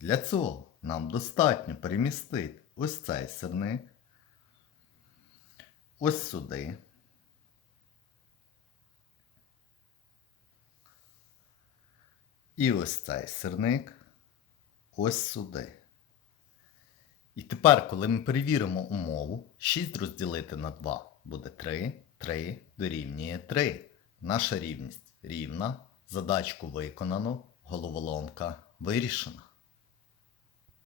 Для цього нам достатньо перемістити ось цей сирник, ось сюди. І ось цей сирник ось сюди. І тепер, коли ми перевіримо умову, 6 розділити на 2 буде 3, 3 дорівнює 3. Наша рівність рівна. Задачку виконано, головоломка вирішена.